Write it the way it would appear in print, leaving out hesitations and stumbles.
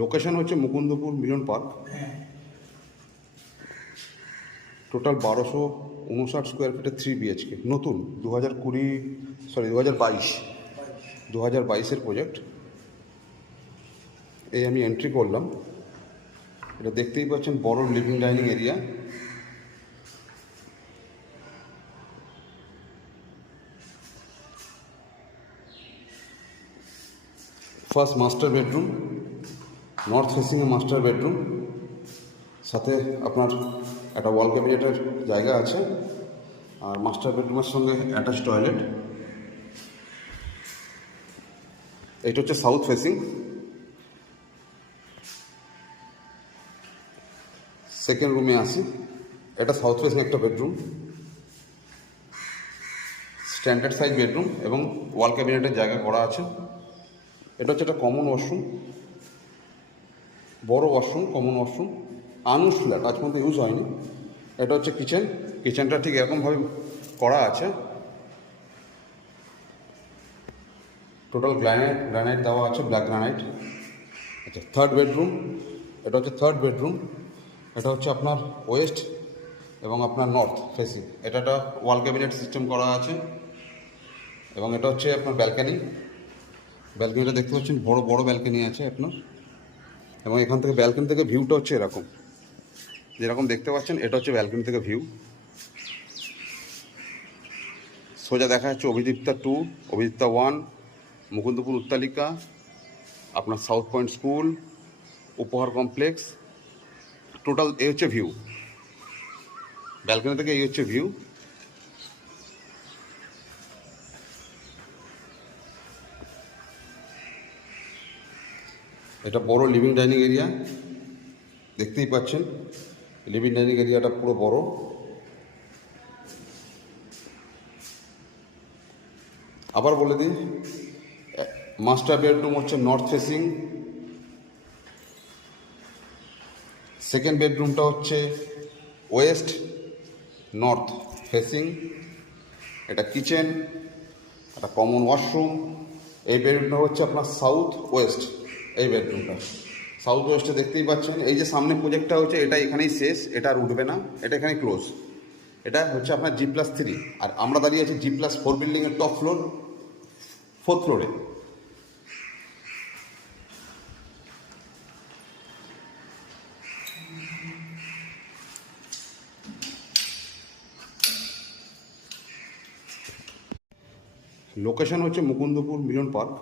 Location হচ্ছে মুকুন্দপুর মিলন park. Total 1259 square ফিটের 3 BHK, নতুন 2022 প্রজেক্ট। এই আমি এন্ট্রি করলাম। এটা দেখতেই পাচ্ছেন, বড় living dining area. First master bedroom, north ফেসিংয়ে মাস্টার বেডরুম, সাথে আপনার একটা ওয়াল ক্যাবিনেটের জায়গা আছে, আর মাস্টার বেডরুমের সঙ্গে অ্যাটাচ টয়লেট। এইটা হচ্ছে সাউথ ফেসিং। সেকেন্ড রুমে আসি, এটা সাউথ ফেসিং একটা বেডরুম, স্ট্যান্ডার্ড সাইজ বেডরুম এবং ওয়াল ক্যাবিনেটের জায়গা করা আছে। এটা হচ্ছে একটা কমন ওয়াশরুম, বড় ওয়াশরুম, কমন ওয়াশরুম, আনইউজ ফ্ল্যাট, আজ পর্যন্ত ইউজ হয়নি। এটা হচ্ছে কিচেন। কিচেনটা ঠিক এরকমভাবে করা আছে, টোটাল গ্রানাইট দেওয়া আছে, ব্ল্যাক গ্রানাইট। আচ্ছা, থার্ড বেডরুম। এটা হচ্ছে থার্ড বেডরুম। এটা হচ্ছে আপনার ওয়েস্ট এবং আপনার নর্থ ফেসিং। এটা একটা ওয়াল ক্যাবিনেট সিস্টেম করা আছে, এবং এটা হচ্ছে আপনার ব্যালকানি। ব্যালকানিটা দেখতে পাচ্ছেন, বড় বড় ব্যালকানি আছে আপনার, এবং এখান থেকে ব্যালকনি থেকে ভিউটা হচ্ছে এরকম, যেরকম দেখতে পাচ্ছেন। এটা হচ্ছে ব্যালকনি থেকে ভিউ। সোজা দেখা যাচ্ছে অভিদীপ্তা 2, অভিদীপ্তা 1, মুকুন্দপুর উত্তালিকা, আপনার সাউথ পয়েন্ট স্কুল, উপহার কমপ্লেক্স। টোটাল এই হচ্ছে ভিউ, ব্যালকনি থেকে এই হচ্ছে ভিউ। এটা বড় লিভিং ডাইনিং এরিয়া, দেখতেই পাচ্ছেন। লিভিং ডাইনিং এরিয়াটা পুরো বড়। আবার বলে দিই, মাস্টার বেডরুম হচ্ছে নর্থ ফেসিং, সেকেন্ড বেডরুমটা হচ্ছে ওয়েস্ট নর্থ ফেসিং। এটা কিচেন, একটা কমন ওয়াশরুম। এই বেডরুমটা হচ্ছে আপনার সাউথ ওয়েস্ট। এই বেডরুমটা সাউথ ওয়েস্টে দেখতেই পাচ্ছেন। এই যে সামনে প্রজেক্টটা হচ্ছে, এটা এখানেই শেষ, এটা আর উঠবে না, এটা এখানে ক্লোজ। এটা হচ্ছে আপনার G+3, আর আমরা দাঁড়িয়ে আছি G+4 বিল্ডিংয়ের টপ ফ্লোর, 4th ফ্লোরে। লোকেশন হচ্ছে মুকুন্দপুর মিলন পার্ক।